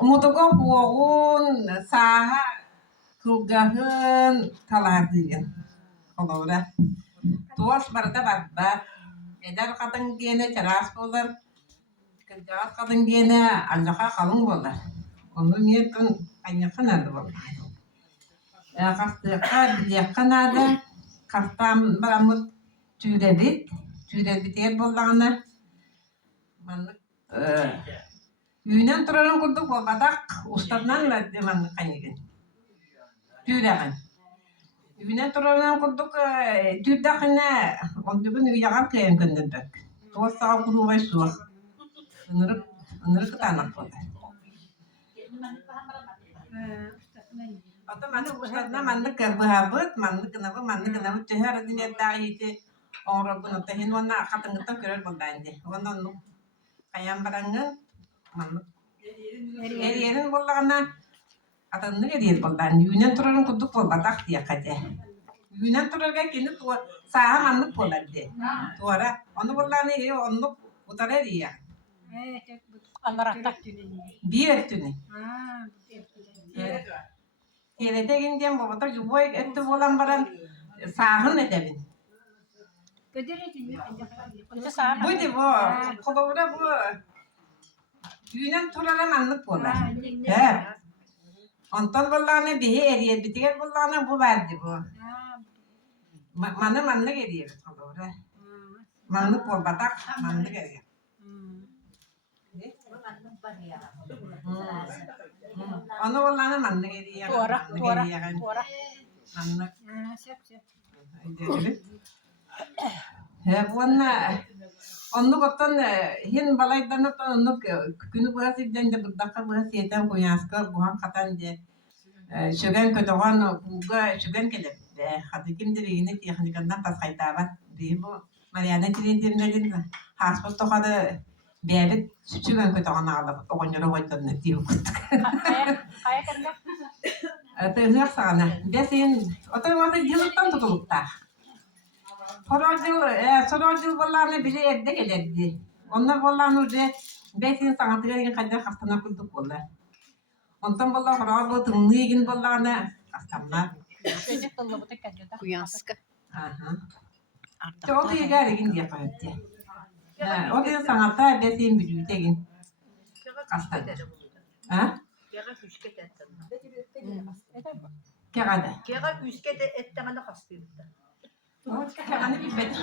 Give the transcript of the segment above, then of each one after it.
Umutugo huogun saha tugahan taladin. Kalau udah tuas barda barbar. Edar katang gene ceras bolar. Kejas katang gene anjaka kalung bolar. Onu niye kan anyakan ada bolar. Ya kasta dia kan ada kastam baramut tüydebit. Tüydebit yer bollarına. Manlık Yünen turarın kurduk o badak ustadnan da deman kanyegin. Tüydagan. Yünen turarın kurduk tüydakına onduğun üyagan kıyam kındırdık. Tuğaz sağa kuru vay suğ. Inırık tanak oldu. Ata manlık ustadna manlık kırбыhabıt, manlık kınabı tüher dinle dağıydı. Orang pun tahin wana katang-katang kira bolanda. Wana nu kayam barangın manlık. Eriyerin bollarına atan ne eriyer boldan. Yünen turarın kuduk bol batak diye kade. Yünen turarga kendi tuwa saha manlık bolanda. Tuara onu bollarına eriyor onu utar eriyor. Anlarakta. Bir etüne. Yerete gindiyem babata juboy etti bolan baran sahın edebin. Buydu bu. Kodovra bu. Yünen turara manlık bolar. He. Ondan bollarına bihi eriyer. Bitiger bollarına bu verdi bu. Manlık eriyer kodovra. Manlık bol batak manlık eriyer. Onu bollarına manlık eriyer. Tuara. Manlık. He bununla onu baktan hin balaydan onu günü burası de buradaki burası yeten koyaska bu hakikaten de şögen kötüğün buga şögen kelip hadi kimdir yine teknikandan tas kaytabat diye bu Mariana tirindirmedin hasbot tokadı bebek şögen kötüğün alıp oğunları koyduğunu diyor. Kaya kırma. Tığır sana. Desin otomatik yıllıktan tutulukta. Soracıl bollarına biri evde gelirdi. Onlar bollarını orada besin sanatı gelin kadar hastana kurduk bollar. Ondan bollar horar bu tımlıyın bollarına hastamlar. Şöyle kıllı bu tek acıda. Kuyanska. Aha. Çok iyi gelin diye koyuyor. O gün sanatı besin bir tegin. Hasta. Ha? Kera küsket ettim. Kerada. Kera küsket ettim ana hastayım. Kerada bir bet.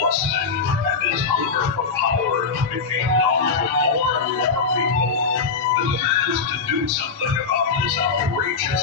Busting and his hunger for power became known to more and more people. The demand is to do something about this outrageous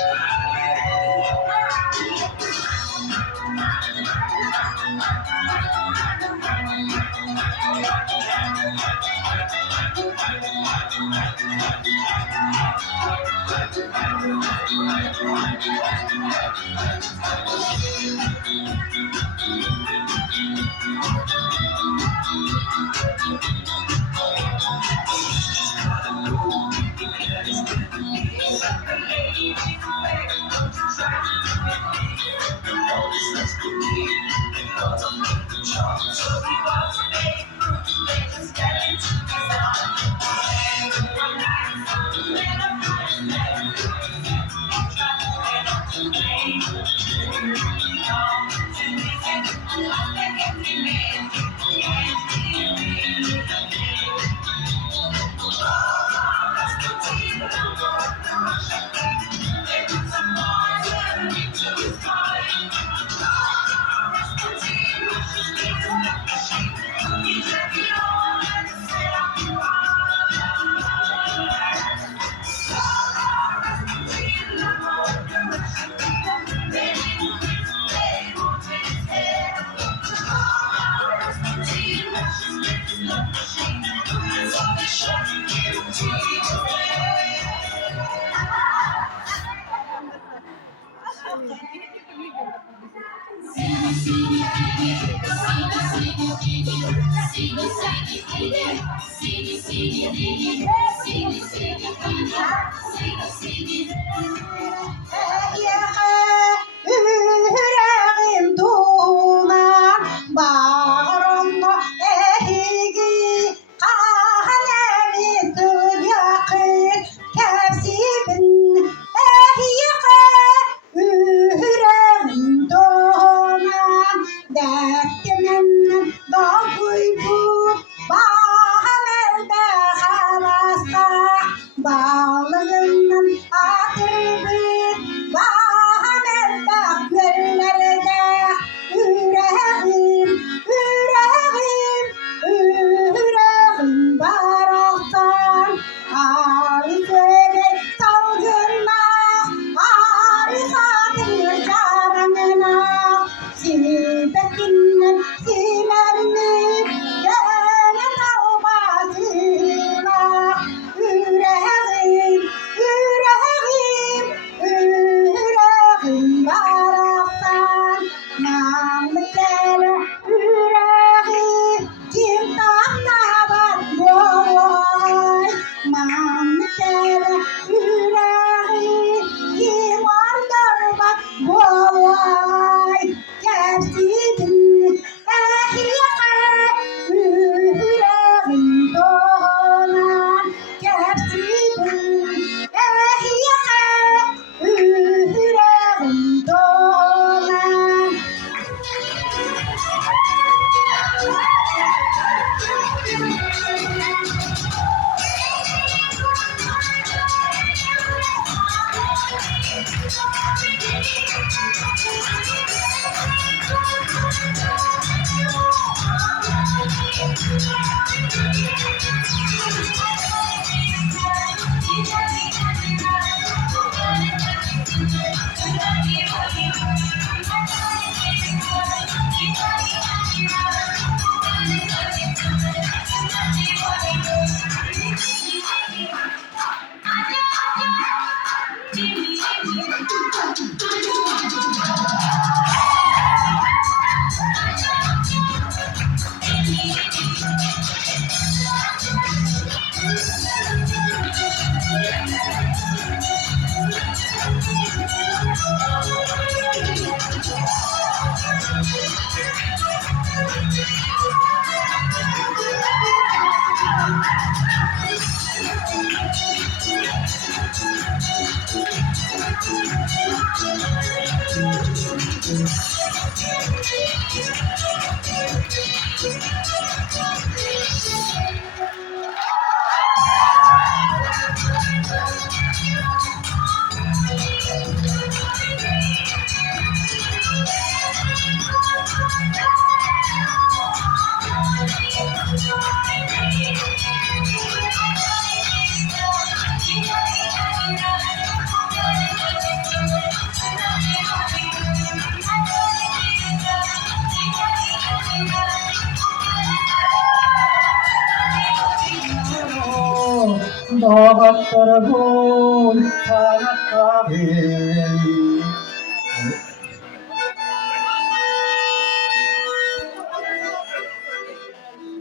너같더라 본 하나까지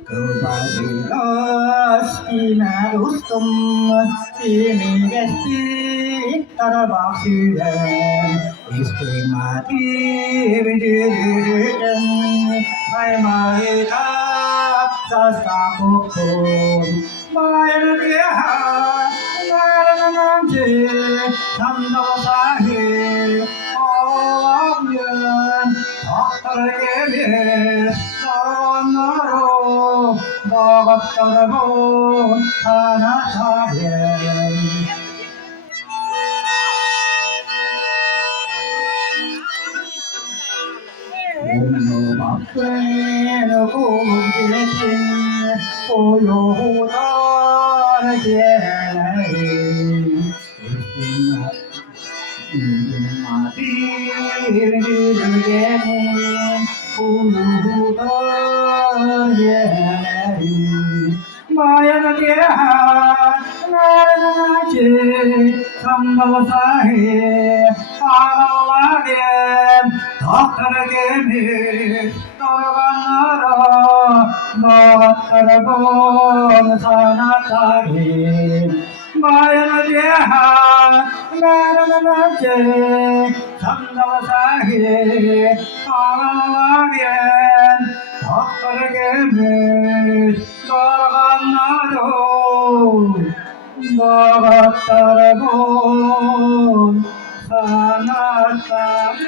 Kembalilah sinar ustum ini gesti terbaktiran istimati bidirikan hai maita sastakukum bayar dia ngarananji samdosahi omyan aktargele naro 너같더라고 하나하게 오늘 앞에는 공기진 고요하게 너같더라고 하나까지